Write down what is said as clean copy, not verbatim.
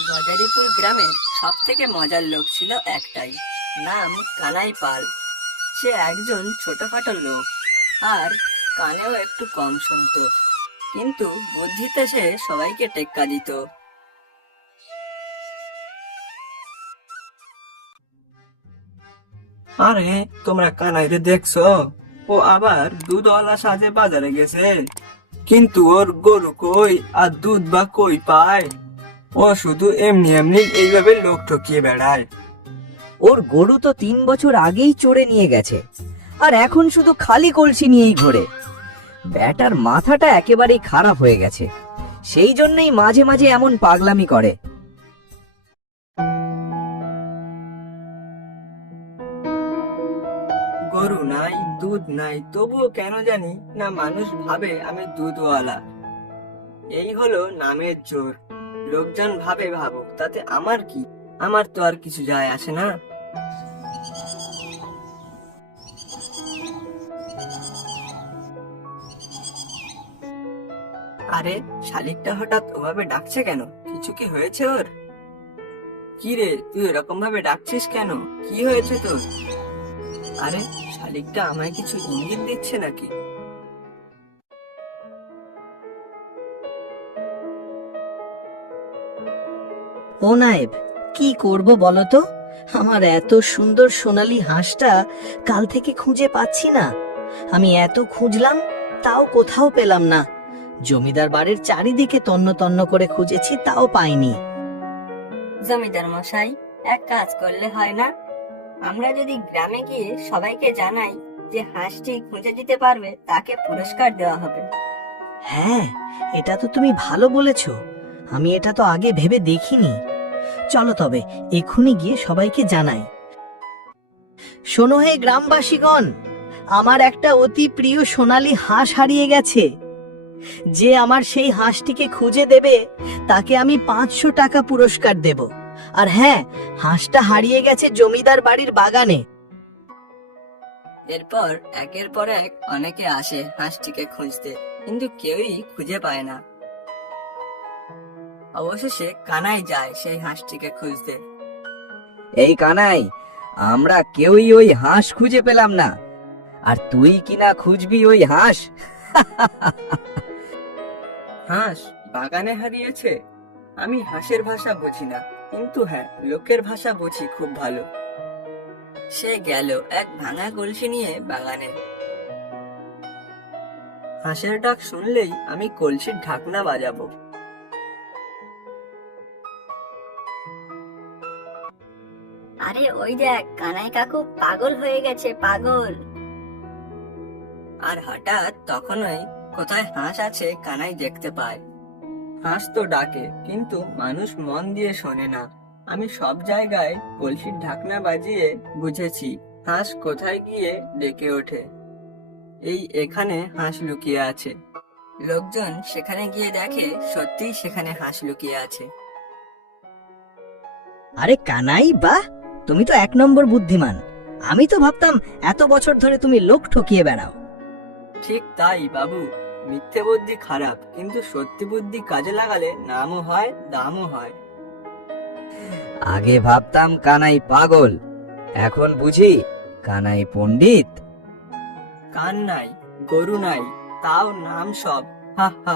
গজারিপুর গ্রামের সব থেকে মজার লোক ছিল একটাই, নাম কানাই পাল। সে একজন ছোটখাটো লোক, আর কানেও একটু কম শুনতো, কিন্তু বুদ্ধিতে সে সবাইকে টেক্কা দিত। আরে, তোমরা কানাইরে দেখছো? ও আবার দুধওয়ালা সাজে বাজারে গেছে, কিন্তু ওর গরু কই আর দুধ বা কই পায়? ও শুধু এমনি এমনি এইভাবে লোক ঠকিয়ে বেড়ায়। ওর গরু তো 3 বছর আগেই চড়ে নিয়ে গেছে, আর এখন শুধু খালি কলসি নিয়েই ঘোরে। ব্যাটার মাথাটা একেবারেই খারাপ হয়ে গেছে, সেই জন্যই মাঝে মাঝে এমন পাগলামি করে। গরু নাই, দুধ নাই, তবুও কেন জানি না মানুষ ভাবে আমি দুধওয়ালা। এই হলো নামের জোর। লোকজন ভাবে ভাবুক, তাতে আমার কি? আমার তো আর কিছু যায় আসে না। আরে, শালিকটা হঠাৎ ওভাবে ডাকছে কেন? কিছু কি হয়েছে ওর? কি রে, তুই এরকম ভাবে ডাকছিস কেন? কি হয়েছে তোর? আরে, শালিকটা আমায় কিছু ইঙ্গিত দিচ্ছে নাকি? ও নায়েব, কি করব বলো তো? আমার এত সুন্দর সোনালী হাঁসটা কাল থেকে খুঁজে পাচ্ছি না। আমি এত খুঁজলাম, তাও কোথাও পেলাম না। জমিদার বাড়ির চারিদিকে তন্ন তন্ন করে খুঁজেছি, তাও পাইনি। জমিদার মশাই, এক কাজ করলে হয় না? আমরা যদি গ্রামে গিয়ে সবাইকে জানাই যে হাঁসটি খুঁজে দিতে পারবে, তাকে পুরস্কার দেওয়া হবে। হ্যাঁ, এটা তো তুমি ভালো বলেছ। আমি এটা তো আগে ভেবে দেখিনি। চলো তবে এক্ষুনি গিয়ে সবাইকে জানাই। শোনো হে গ্রামবাসীগণ, আমার একটা অতি প্রিয় সোনালী হাঁস হারিয়ে গেছে। যে আমার সেই হাঁসটিকে খুঁজে দেবে, তাকে আমি 500 টাকা পুরস্কার দেব। আর হ্যাঁ, হাঁসটা হারিয়ে গেছে জমিদার বাড়ির বাগানে। এরপর একের পর এক অনেকে আসে হাঁসটিকে খুঁজতে, কিন্তু কেউই খুঁজে পায় না। অবশেষে কানাই যায় সেই হাঁসটিকে খুঁজতে। এই কানাই, আমরা কেউই ওই হাঁস খুঁজে পেলাম না, আর তুই কিনা খুঁজবি ওই হাঁস? হাঁস বাগানে হারিয়েছে? আমি হাঁসের ভাষা বুঝি না, কিন্তু হ্যাঁ, লোকের ভাষা বুঝি খুব ভালো। সে গেল এক ভাঙা কলসি নিয়ে বাগানে। হাঁসের ডাক শুনলেই আমি কলসির ঢাকনা বাজাবো। আরে ওই দেখ, কানাই কাকু পাগল হয়ে গেছে, পাগল। আর হঠাৎ তখনই কোথায় হাঁস আছে কানাই দেখতে পায়। হাঁস তো ডাকে, কিন্তু মানুষ মন দিয়ে শোনে না। আমি সব জায়গায় কলসির ঢাকনা বাজিয়ে বুঝেছি হাঁস কোথায় গিয়ে ডেকে ওঠে। এই এখানে হাঁস লুকিয়ে আছে। লোকজন সেখানে গিয়ে দেখে সত্যিই সেখানে হাঁস লুকিয়ে আছে। আরে কানাই, বাহ, তুমি তো 1 নম্বর বুদ্ধিমান। আমি তো ভাবতাম এত বছর ধরে তুমি লোক ঠকিয়ে বেড়াও। ঠিক তাই বাবু, মিথ্যে বুদ্ধি খারাপ, কিন্তু সত্যি বুদ্ধি কাজে লাগালে নামও হয়, দামও হয়। আগে ভাবতাম কানাই পাগল, এখন বুঝি কানাই পণ্ডিত। কান নাই, গরু নাই, তাও নাম সব। হা হা।